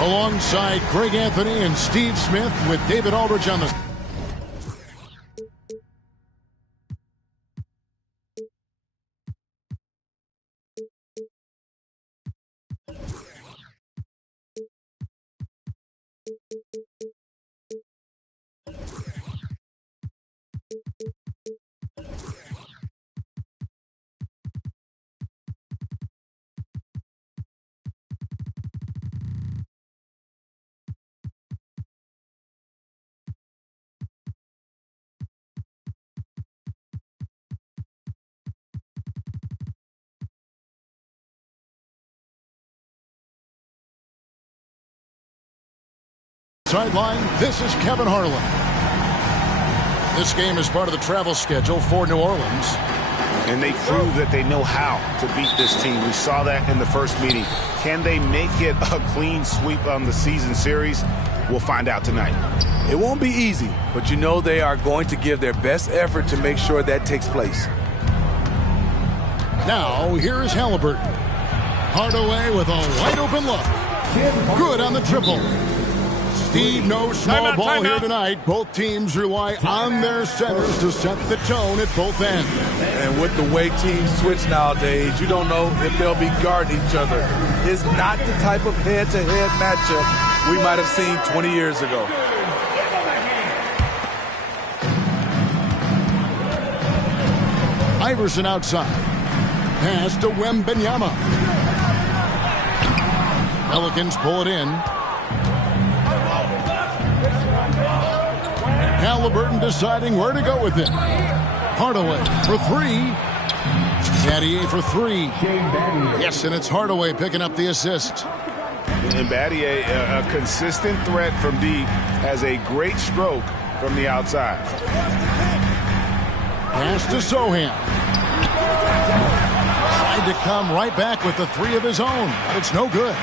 alongside Greg Anthony and Steve Smith with David Aldridge on the... Sideline, this is Kevin Harlan. This game is part of the travel schedule for New Orleans. And they prove that they know how to beat this team. We saw that in the first meeting. Can they make it a clean sweep on the season series? We'll find out tonight. It won't be easy, but you know they are going to give their best effort to make sure that takes place. Now, here is Halliburton. Hardaway with a wide open look. Good on the triple. Steve, no small ball here tonight. Both teams rely on their centers to set the tone at both ends. And with the way teams switch nowadays, you don't know if they'll be guarding each other. It's not the type of head-to-head matchup we might have seen 20 years ago. Iverson outside. Pass to Wembanyama. Pelicans pull it in. Halliburton deciding where to go with it. Hardaway for three. Battier for three. Yes, and it's Hardaway picking up the assist. And Battier, a consistent threat from deep, has a great stroke from the outside. Pass to Sohan. Tried to come right back with the three of his own, but it's no good.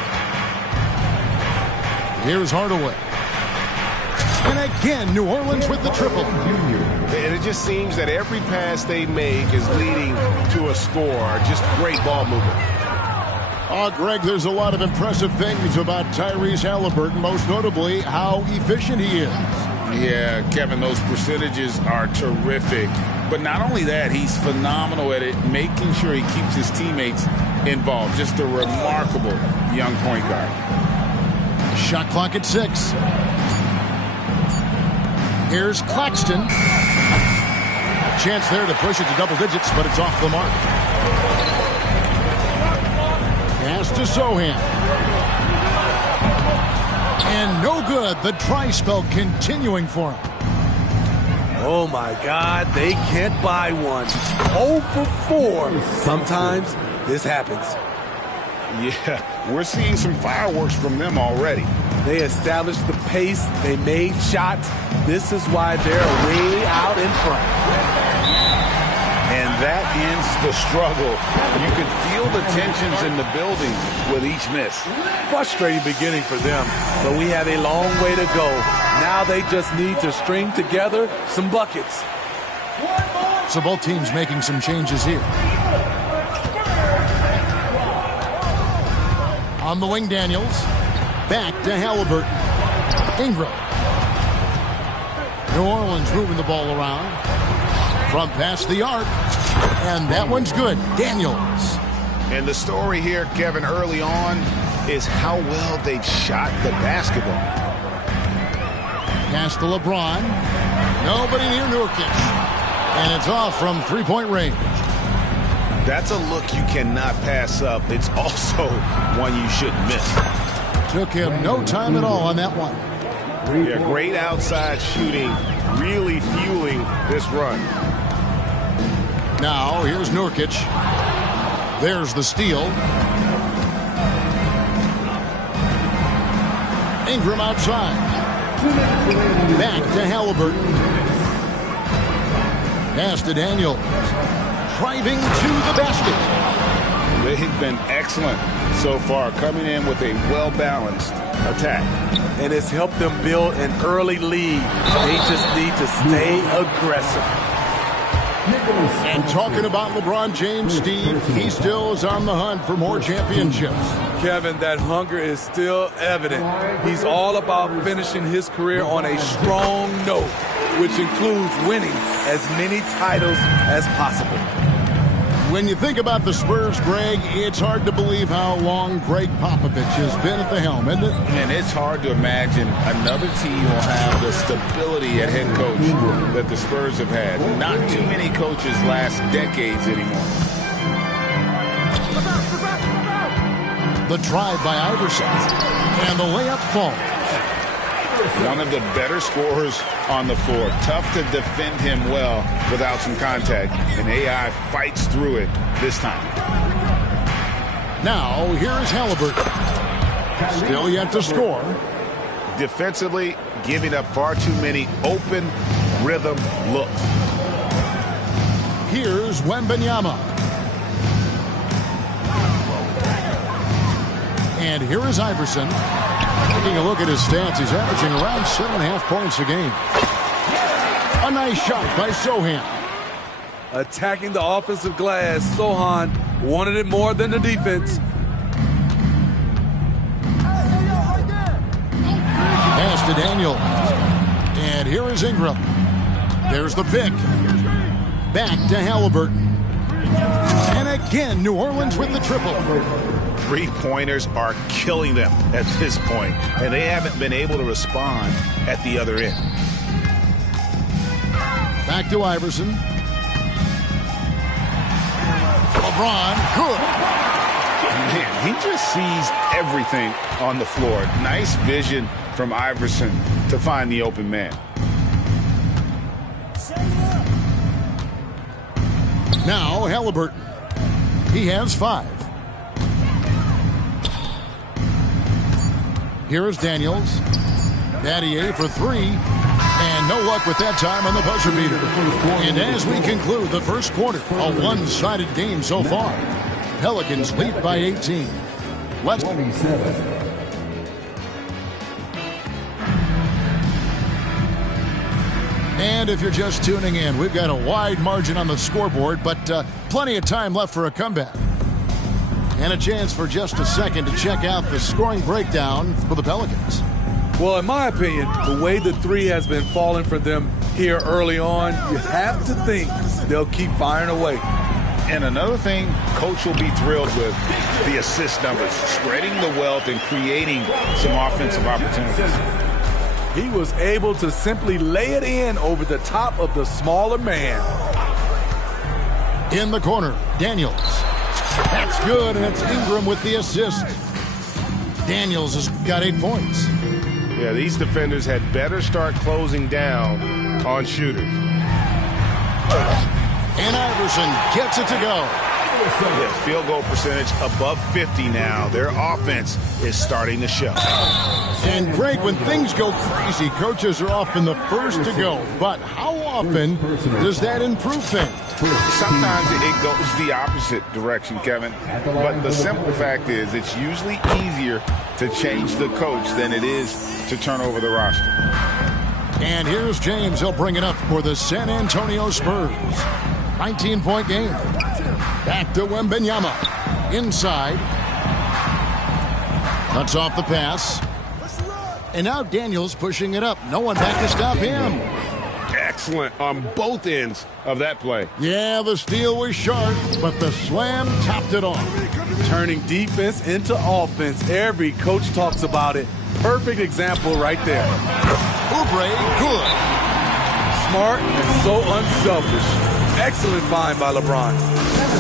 Here's Hardaway. And again, New Orleans with the triple. And it just seems that every pass they make is leading to a score. Just great ball movement. Oh, Greg, there's a lot of impressive things about Tyrese Halliburton, most notably how efficient he is. Yeah, Kevin, those percentages are terrific. But not only that, he's phenomenal at it, making sure he keeps his teammates involved. Just a remarkable young point guard. Shot clock at 6. Here's Claxton. A chance there to push it to double digits, but it's off the mark. Pass to Sohan. And no good. The dry spell continuing for him. Oh, my God. They can't buy one. 0 for 4. Sometimes this happens. Yeah, we're seeing some fireworks from them already. They established the pace. They made shots. This is why they're way out in front. And that ends the struggle. You can feel the tensions in the building with each miss. Frustrating beginning for them, but we have a long way to go. Now they just need to string together some buckets. So both teams making some changes here. On the wing, Daniels. Back to Halliburton. Ingram. New Orleans moving the ball around. From past the arc. And that one's good. Daniels. And the story here, Kevin, early on is how well they've shot the basketball. Pass to LeBron. Nobody near Nurkic. And it's off from three-point range. That's a look you cannot pass up. It's also one you shouldn't miss. Took him no time at all on that one. Yeah, great outside shooting, really fueling this run. Now, here's Nurkic. There's the steal. Ingram outside. Back to Halliburton. Pass to Daniels. Driving to the basket. They've been excellent so far, coming in with a well-balanced attack. And it's helped them build an early lead. They just need to stay aggressive. And talking about LeBron James, Steve, he still is on the hunt for more championships. Kevin, that hunger is still evident. He's all about finishing his career on a strong note, which includes winning as many titles as possible. When you think about the Spurs, Greg, it's hard to believe how long Greg Popovich has been at the helm, isn't it? And it's hard to imagine another team will have the stability at head coach that the Spurs have had. Not too many coaches last decades anymore. The drive by Iverson, and the layup falls. One of the better scorers on the floor. Tough to defend him well without some contact. And AI fights through it this time. Now, here is Halliburton. Still yet to score. Defensively, giving up far too many open rhythm looks. Here's Wembanyama. And here is Iverson. Taking a look at his stats, he's averaging around 7.5 points a game. A nice shot by Sohan. Attacking the offensive glass, Sohan wanted it more than the defense. Pass to Daniels. And here is Ingram. There's the pick. Back to Halliburton. And again, New Orleans with the triple. Three-pointers are killing them at this point, and they haven't been able to respond at the other end. Back to Iverson. LeBron, good. Man, he just sees everything on the floor. Nice vision from Iverson to find the open man. Now Halliburton. He has 5. Here is Daniels. Battier for 3. And no luck with that time on the buzzer beater. And as we conclude the first quarter, a one-sided game so far. Pelicans lead by 18. Let's 27. And if you're just tuning in, we've got a wide margin on the scoreboard, but plenty of time left for a comeback. And a chance for just a second to check out the scoring breakdown for the Pelicans. Well, in my opinion, the way the three has been falling for them here early on, you have to think they'll keep firing away. And another thing, Coach will be thrilled with the assist numbers, spreading the wealth and creating some offensive opportunities. He was able to simply lay it in over the top of the smaller man. In the corner, Daniels. That's good, and it's Ingram with the assist. Daniels has got 8 points. Yeah, these defenders had better start closing down on shooters. And Iverson gets it to go. Yeah, field goal percentage above 50 now. Their offense is starting to show. And Greg, when things go crazy, coaches are often the first to go. But how often does that improve things? Sometimes it goes the opposite direction, Kevin. But the simple fact is it's usually easier to change the coach than it is to turn over the roster. And here's James. He'll bring it up for the San Antonio Spurs. 19-point game. Back to Wembanyama. Inside. Cuts off the pass. And now Daniels pushing it up. No one back to stop him. Excellent on both ends of that play. Yeah, the steal was sharp, but the slam topped it off. Turning defense into offense. Every coach talks about it. Perfect example right there. Oubre, good. Smart and so unselfish. Excellent find by LeBron.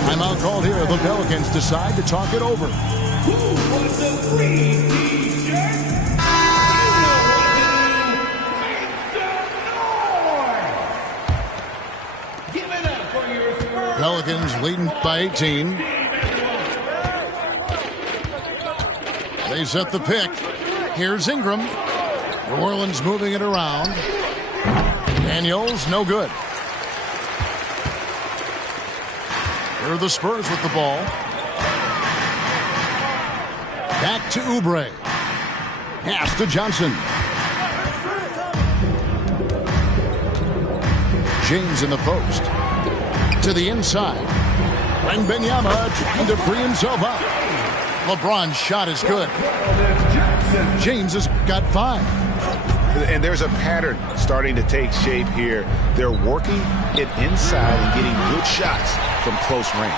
Timeout called here. The Pelicans decide to talk it over. Who was the 3 t-shirt? Pelicans leading by 18. They set the pick. Here's Ingram. New Orleans moving it around. Daniels, no good. Here are the Spurs with the ball. Back to Oubre. Pass to Johnson. James in the post. to the inside. Wembanyama trying to free himself up. LeBron's shot is good. James has got 5. And there's a pattern starting to take shape here. They're working it inside and getting good shots from close range.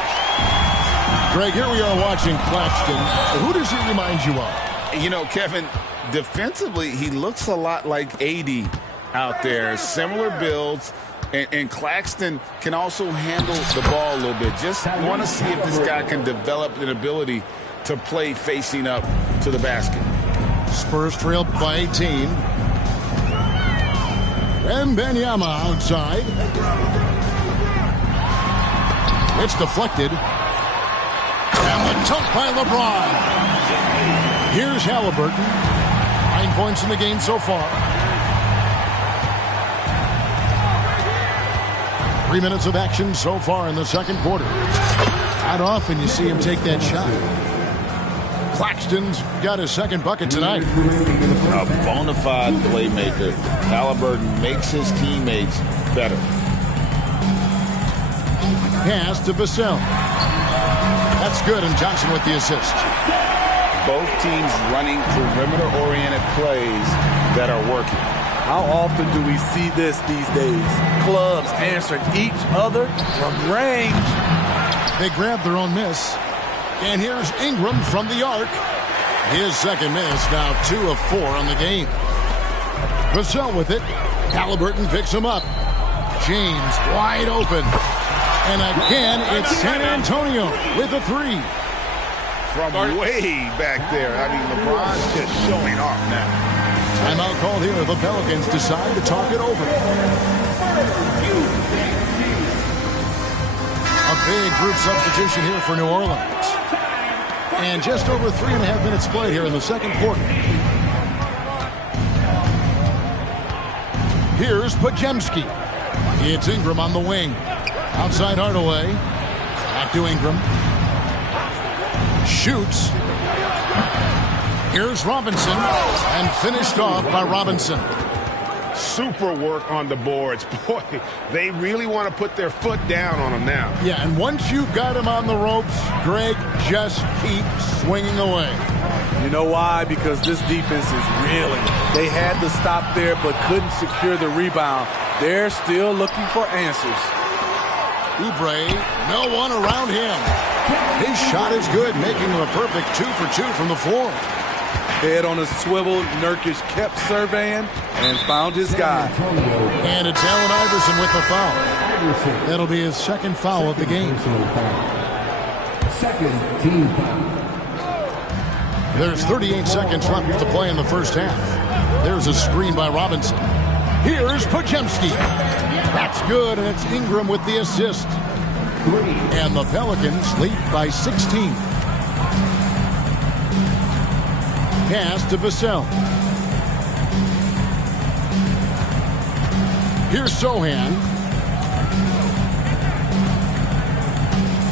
Greg, here we are watching Claxton. Who does he remind you of? You know, Kevin, defensively, he looks a lot like AD out there. Similar builds. And Claxton can also handle the ball a little bit. Just want to see if this guy can develop an ability to play facing up to the basket. Spurs trail by 18. Wembanyama outside. It's deflected. And the dunk by LeBron. Here's Halliburton. 9 points in the game so far. 3 minutes of action so far in the second quarter. Not often you see him take that shot. Claxton's got his second bucket tonight. A bona fide playmaker. Halliburton makes his teammates better. Pass to Vassell. That's good, and Johnson with the assist. Both teams running perimeter-oriented plays that are working. How often do we see this these days? Clubs answering each other from range. They grab their own miss. And here's Ingram from the arc. His second miss, now 2 of 4 on the game. Vassell with it. Halliburton picks him up. James wide open. And again, it's San Antonio with a 3. From way back there. I mean, LeBron's just showing off now. Timeout called here. The Pelicans decide to talk it over. A big group substitution here for New Orleans. And just over 3.5 minutes played here in the second quarter. Here's Podziemski. It's Ingram on the wing. Outside Hardaway. Back to Ingram. Shoots. Here's Robinson. And finished off by Robinson. Super work on the boards. Boy, they really want to put their foot down on him now. Yeah, and once you've got him on the ropes, Greg, just keep swinging away. You know why? Because this defense is reeling. They had to stop there but couldn't secure the rebound. They're still looking for answers. Oubre, no one around him. His shot is good, making him a perfect 2 for 2 from the floor. Head on a swivel, Nurkic kept surveying and found his guy. And it's Allen Iverson with the foul. That'll be his second foul of the game. Second team foul. There's 38 seconds left to play in the first half. There's a screen by Robinson. Here's Podziemski. That's good, and it's Ingram with the assist. And the Pelicans lead by 16. Pass to Vassell. Here's Sohan.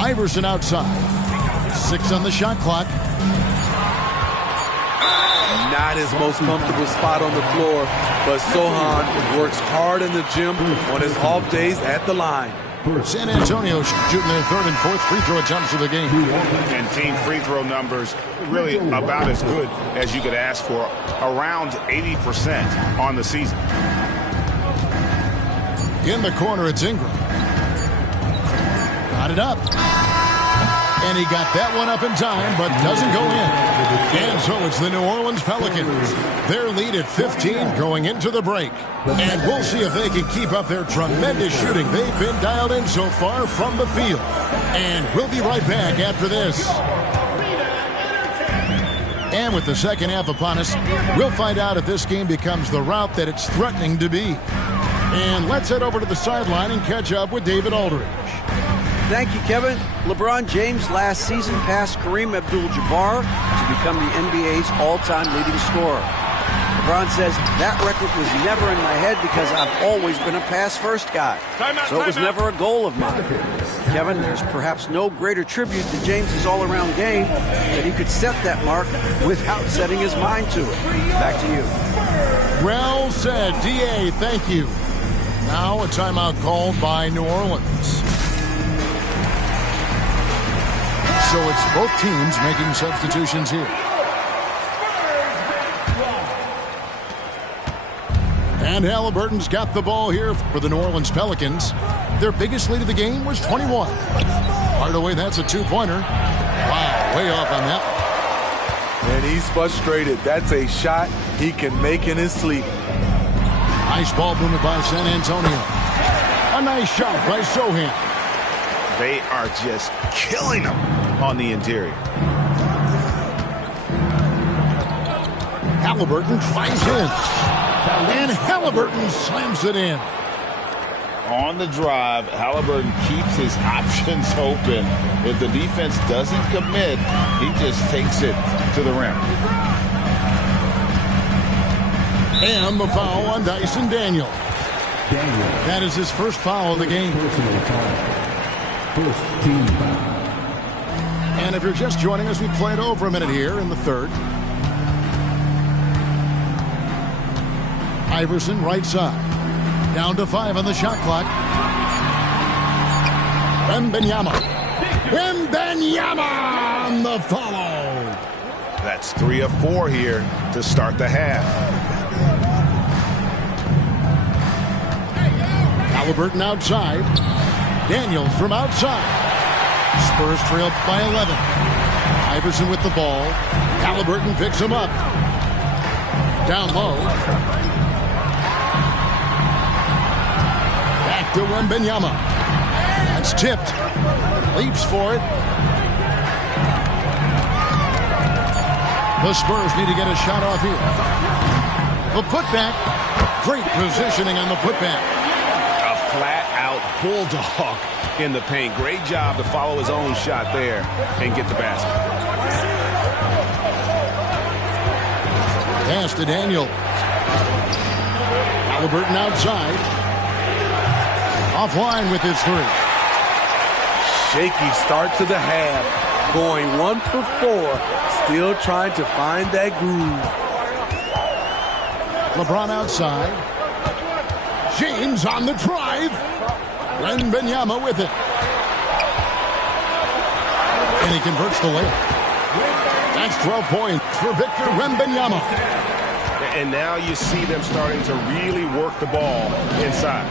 Iverson outside. 6 on the shot clock. Not his most comfortable spot on the floor, but Sohan works hard in the gym on his off days at the line. San Antonio shooting their third and fourth free throw attempts of the game. And team free throw numbers really about as good as you could ask for. Around 80% on the season. In the corner, it's Ingram. Got it up. And he got that one up in time, but doesn't go in. And so it's the New Orleans Pelicans. Their lead at 15 going into the break. And we'll see if they can keep up their tremendous shooting they've been dialed in so far from the field. And we'll be right back after this. And with the second half upon us, we'll find out if this game becomes the route that it's threatening to be. And let's head over to the sideline and catch up with David Aldridge. Thank you, Kevin. LeBron James last season passed Kareem Abdul-Jabbar to become the NBA's all-time leading scorer. LeBron says, that record was never in my head because I've always been a pass-first guy. So it was never a goal of mine. Kevin, there's perhaps no greater tribute to James's all-around game that he could set that mark without setting his mind to it. Back to you. Well said, D.A. Thank you. Now a timeout called by New Orleans. So it's both teams making substitutions here. And Halliburton's got the ball here for the New Orleans Pelicans. Their biggest lead of the game was 21. Hardaway, that's a two-pointer. Wow, way off on that one. And he's frustrated. That's a shot he can make in his sleep. Nice ball movement by San Antonio. A nice shot by Sohan. They are just killing them on the interior. Halliburton tries in. And Halliburton slams it in. On the drive, Halliburton keeps his options open. If the defense doesn't commit, he just takes it to the rim. And the foul on Dyson Daniel. That is his first foul of the game. First team foul. And if you're just joining us, we played over a minute here in the third. Iverson right side. Down to 5 on the shot clock. Wembanyama. Wembanyama on the follow. That's 3 of 4 here to start the half. Halliburton outside. Daniels from outside. Spurs trail by 11. Iverson with the ball. Halliburton picks him up. Down low. Back to Wembanyama. That's tipped. Leaps for it. The Spurs need to get a shot off here. The putback. Great positioning on the putback. A flat-out bulldog in the paint. Great job to follow his own shot there and get the basket. Pass to Daniel. Halliburton outside. Offline with his three. Shaky start to the half. Going 1 for 4. Still trying to find that groove. LeBron outside. James on the drive. Wembanyama with it. And he converts the layup. That's 12 points for Victor Wembanyama. And now you see them starting to really work the ball inside.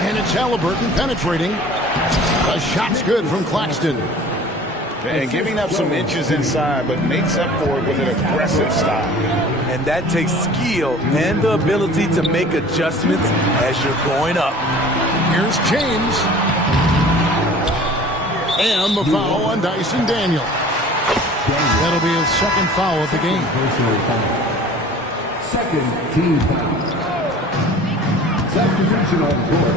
And it's Halliburton penetrating. The shot's good from Claxton. And giving up some inches inside, but makes up for it with an aggressive stop. And that takes skill and the ability to make adjustments as you're going up. Here's James. And the foul on Dyson Daniel. That'll be his second foul of the game. Personal foul. Second team foul. Substitution on board.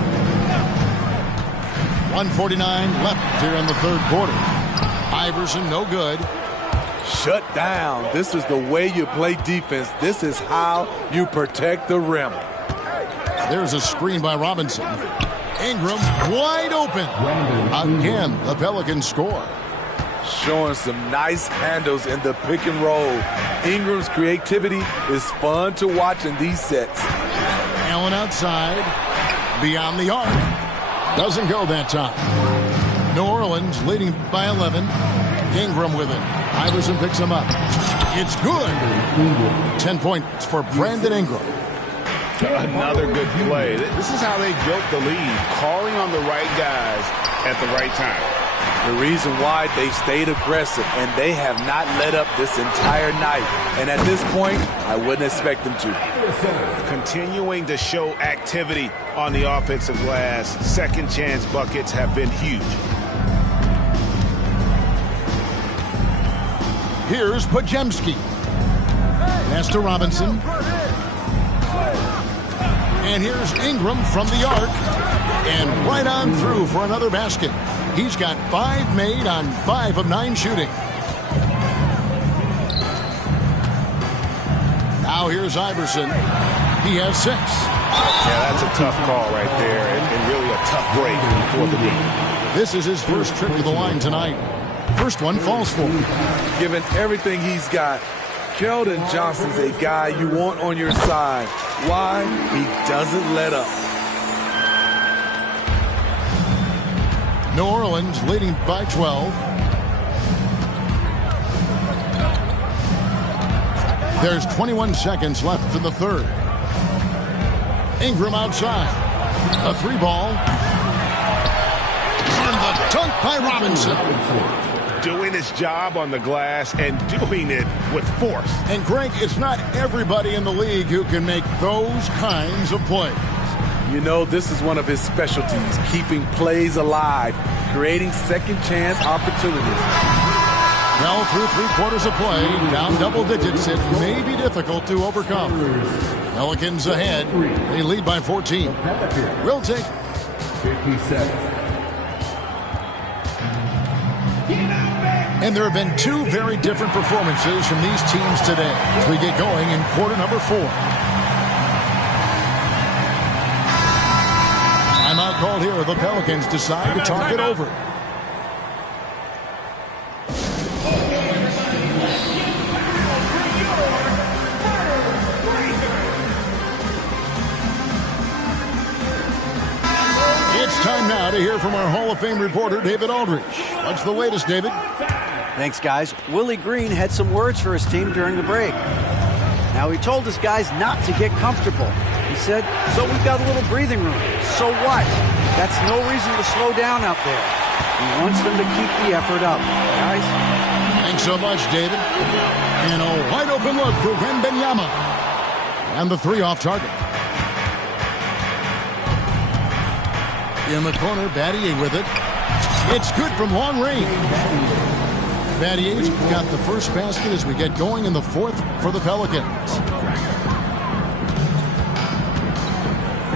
1:49 left here in the third quarter. Iverson, no good. Shut down. This is the way you play defense. This is how you protect the rim. There's a screen by Robinson. Ingram wide open. Again, the Pelicans score. Showing some nice handles in the pick and roll. Ingram's creativity is fun to watch in these sets. Allen outside. Beyond the arc. Doesn't go that time. New Orleans leading by 11. Ingram with it. Iverson picks him up. It's good. 10 points for Brandon Ingram. Another good play. This is how they built the lead, calling on the right guys at the right time. The reason why they stayed aggressive, and they have not let up this entire night. And at this point, I wouldn't expect them to. Continuing to show activity on the offensive glass. Second chance buckets have been huge. Here's Podziemski. Pass to Robinson. And here's Ingram from the arc. And right on through for another basket. He's got 5 made on 5 of 9 shooting. Now here's Iverson. He has 6. Yeah, that's a tough call right there, and really a tough break for the lead. This is his first trip to the line tonight. First one falls for him. Given everything he's got, Keldon Johnson's a guy you want on your side. Why? He doesn't let up. New Orleans leading by 12. There's 21 seconds left in the third. Ingram outside. A 3-ball. And the dunk by Robinson. Doing his job on the glass and doing it with force. And Greg, it's not everybody in the league who can make those kinds of plays. You know, this is one of his specialties, keeping plays alive, creating second chance opportunities. Well, through 3 quarters of play, down double digits, it may be difficult to overcome. Pelicans ahead. They lead by 14. We'll take 57. And there have been 2 very different performances from these teams today as we get going in quarter number 4. Timeout called here. The Pelicans decide to talk it over. It's time now to hear from our Hall of Fame reporter, David Aldridge. What's the latest, David? Thanks, guys. Willie Green had some words for his team during the break. Now, he told his guys not to get comfortable. He said, so we've got a little breathing room. So what? That's no reason to slow down out there. He wants them to keep the effort up. Guys? Thanks so much, David. And a wide open look for Wembanyama. And the 3 off target. In the corner, Battier with it. It's good from long range. Battier's got the first basket as we get going in the 4th for the Pelicans.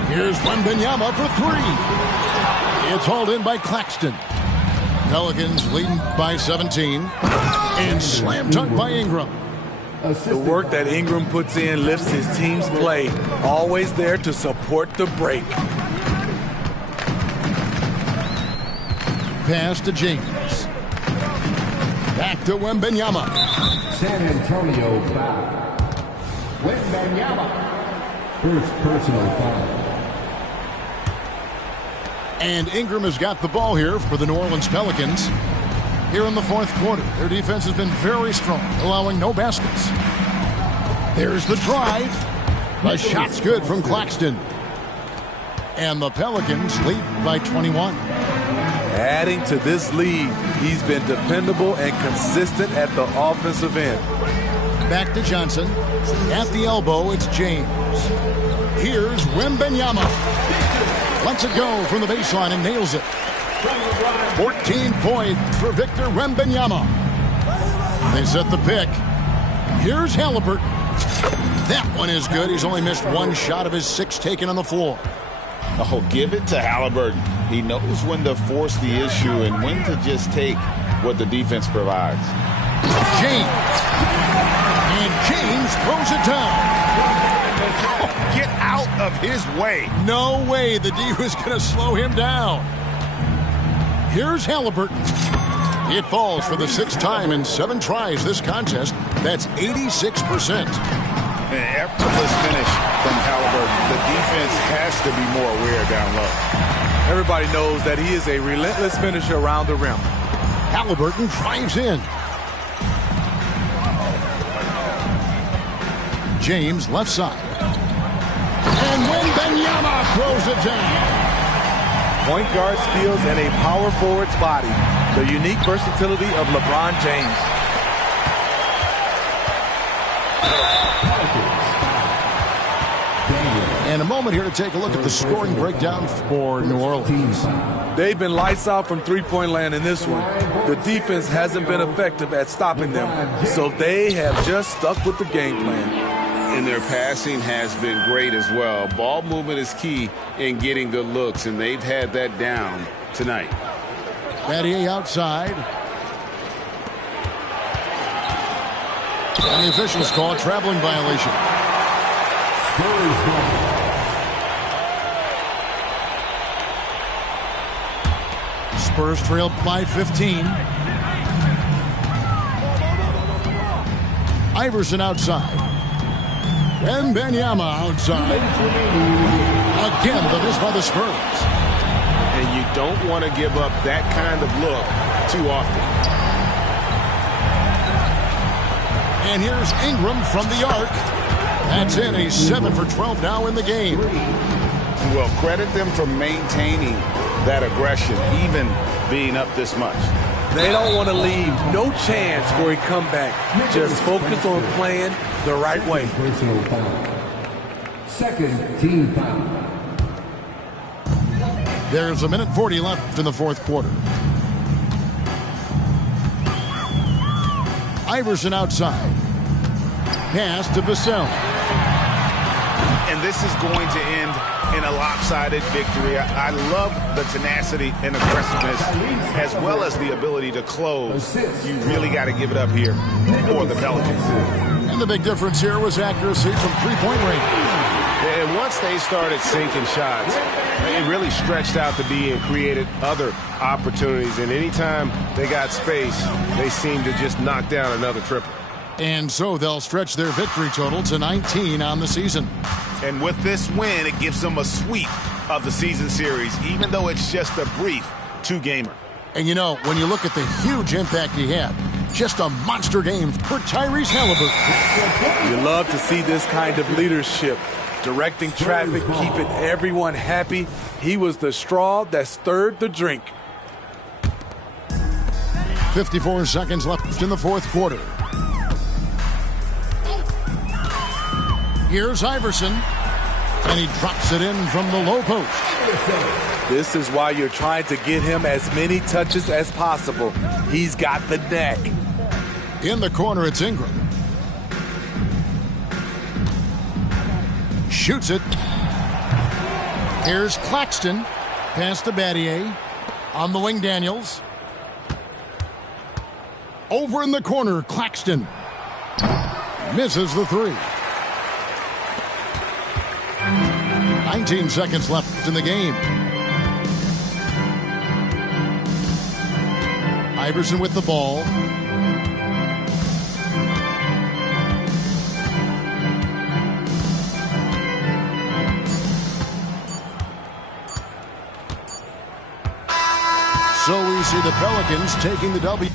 Here's Wembanyama for 3. It's hauled in by Claxton. Pelicans leading by 17. And slam dunk by Ingram. The work that Ingram puts in lifts his team's play. Always there to support the break. Pass to James. Back to Wembanyama. San Antonio foul. Wembanyama. First personal foul. And Ingram has got the ball here for the New Orleans Pelicans. Here in the 4th quarter, their defense has been very strong, allowing no baskets. There's the drive. The shot's good from Claxton. And the Pelicans lead by 21. Adding to this lead, he's been dependable and consistent at the offensive end. Back to Johnson. At the elbow, it's James. Here's Wembanyama. Lets it go from the baseline and nails it. 14 points for Victor Wembanyama. They set the pick. Here's Halliburton. That one is good. He's only missed 1 shot of his 6 taken on the floor. Oh, give it to Halliburton. He knows when to force the issue and when to just take what the defense provides. James. And James throws it down. Get out of his way. No way the D was going to slow him down. Here's Halliburton. It falls for the 6th time in 7 tries this contest. That's 86%. An effortless finish from Halliburton. The defense has to be more aware down low. Everybody knows that he is a relentless finisher around the rim. Halliburton drives in. James left side. And Wembanyama throws it down. Point guard skills and a power forward's body. The unique versatility of LeBron James. And a moment here to take a look at the scoring breakdown for New Orleans. They've been lights out from three-point land in this one. The defense hasn't been effective at stopping them, so they have just stuck with the game plan. And their passing has been great as well. Ball movement is key in getting good looks, and they've had that down tonight. Battier outside. And the officials call a traveling violation. Spurs trail by 15. Iverson outside. Wembanyama outside. Again, the miss by the Spurs. And you don't want to give up that kind of look too often. And here's Ingram from the arc. That's in. He's 7 for 12 now in the game. Well, credit them for maintaining that aggression, even being up this much. They don't want to leave no chance for a comeback. Just focus on playing the right way. Personal foul. Second team foul. There's 1:40 left in the fourth quarter. Iverson outside. Pass to Vassell. And this is going to end in a lopsided victory. I love the tenacity and aggressiveness, as well as the ability to close. You really got to give it up here for the Pelicans. And the big difference here was accuracy from three-point range. And once they started sinking shots, it really stretched out to be and created other opportunities. And anytime they got space, they seemed to just knock down another triple. And so they'll stretch their victory total to 19 on the season. And with this win, it gives them a sweep of the season series, even though it's just a brief two-gamer. And you know, when you look at the huge impact he had, just a monster game for Tyrese Haliburton. You love to see this kind of leadership. Directing traffic, keeping everyone happy. He was the straw that stirred the drink. 54 seconds left in the fourth quarter. Here's Iverson, and he drops it in from the low post. This is why you're trying to get him as many touches as possible. He's got the neck. In the corner, it's Ingram. Shoots it. Here's Claxton. Pass to Battier. On the wing, Daniels. Over in the corner, Claxton. Misses the three. 19 seconds left in the game. Iverson with the ball. So we see the Pelicans taking the W.